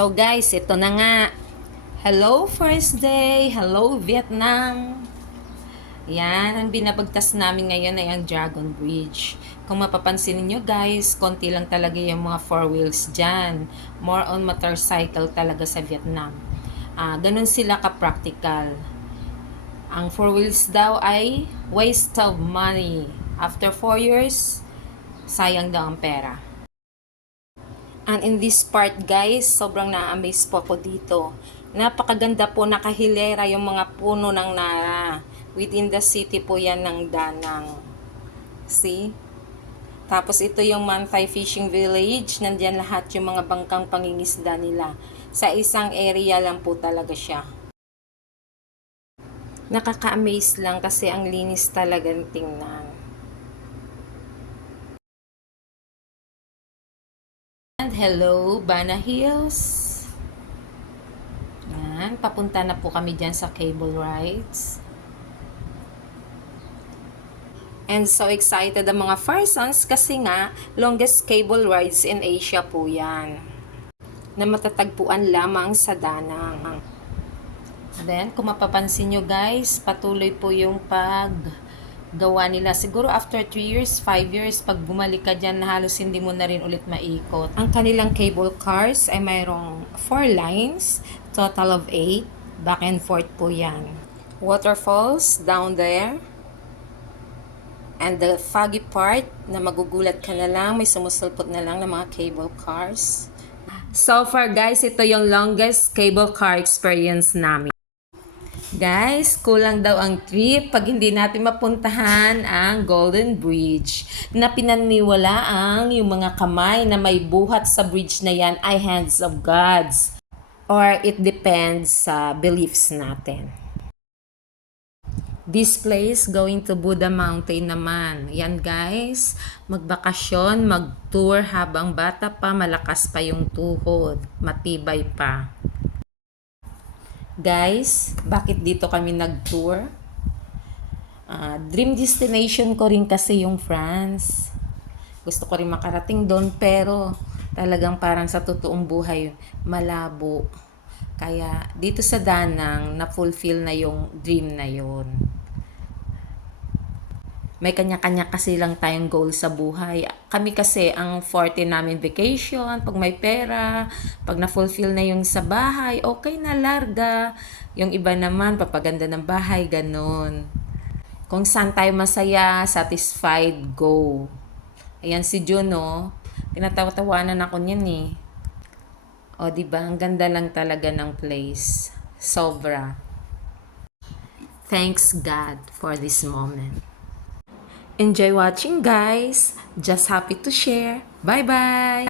So guys, ito na nga. Hello first day, hello Vietnam. Yan, ang binabagtas namin ngayon ay ang Dragon Bridge. Kung mapapansin niyo guys, konti lang talaga yung mga four wheels dyan. More on motorcycle talaga sa Vietnam. Ganun sila ka-practical. Ang four wheels daw ay waste of money. After 4 years, sayang daw ang pera. And in this part guys, sobrang na-amaze po ako dito. Napakaganda po, nakahilera yung mga puno ng Nara. Within the city po yan ng Danang. See? Tapos ito yung Manthai Fishing Village. Nandiyan lahat yung mga bangkang pangingisda nila. Sa isang area lang po talaga siya. Nakaka-amaze lang kasi ang linis talagang tingnan. And hello, Bana Hills. Yan, papunta na po kami dyan sa cable rides. And so excited ang mga Farsons kasi nga, longest cable rides in Asia po yan. Na matatagpuan lamang sa Danang. Then, kung mapapansin nyo guys, patuloy po yung paggawa nila. Siguro after 3 years, 5 years, pag bumalik ka dyan, halos hindi mo na rin ulit maikot. Ang kanilang cable cars ay mayroong 4 lines, total of 8. Back and forth po yan. Waterfalls down there. And the foggy part na magugulat ka na lang, may sumusulpot na lang ng mga cable cars. So far guys, ito yung longest cable car experience namin. Guys, kulang daw ang trip pag hindi natin mapuntahan ang Golden Bridge na pinaniniwalaang yung mga kamay na may buhat sa bridge na yan ay hands of gods. Or it depends sa beliefs natin. This place, going to Buddha Mountain naman. Yan guys, magbakasyon, mag-tour habang bata pa, malakas pa yung tuhod, matibay pa. Guys, bakit dito kami nag-tour? Dream destination ko rin kasi yung France. Gusto ko rin makarating doon pero talagang parang sa totoong buhay, malabo. Kaya dito sa Danang, na-fulfill na yung dream na yon. May kanya-kanya kasi lang tayong goal sa buhay. Kami kasi, ang forte namin vacation, pag may pera, pag na-fulfill na yung sa bahay, okay na, larga. Yung iba naman, papaganda ng bahay, ganun. Kung saan tayo masaya, satisfied, go. Ayan si Juno, tinatawa-tawanan ako niyan eh. O diba, ang ganda lang talaga ng place. Sobra. Thanks God for this moment. Enjoy watching guys. Just happy to share. Bye-bye.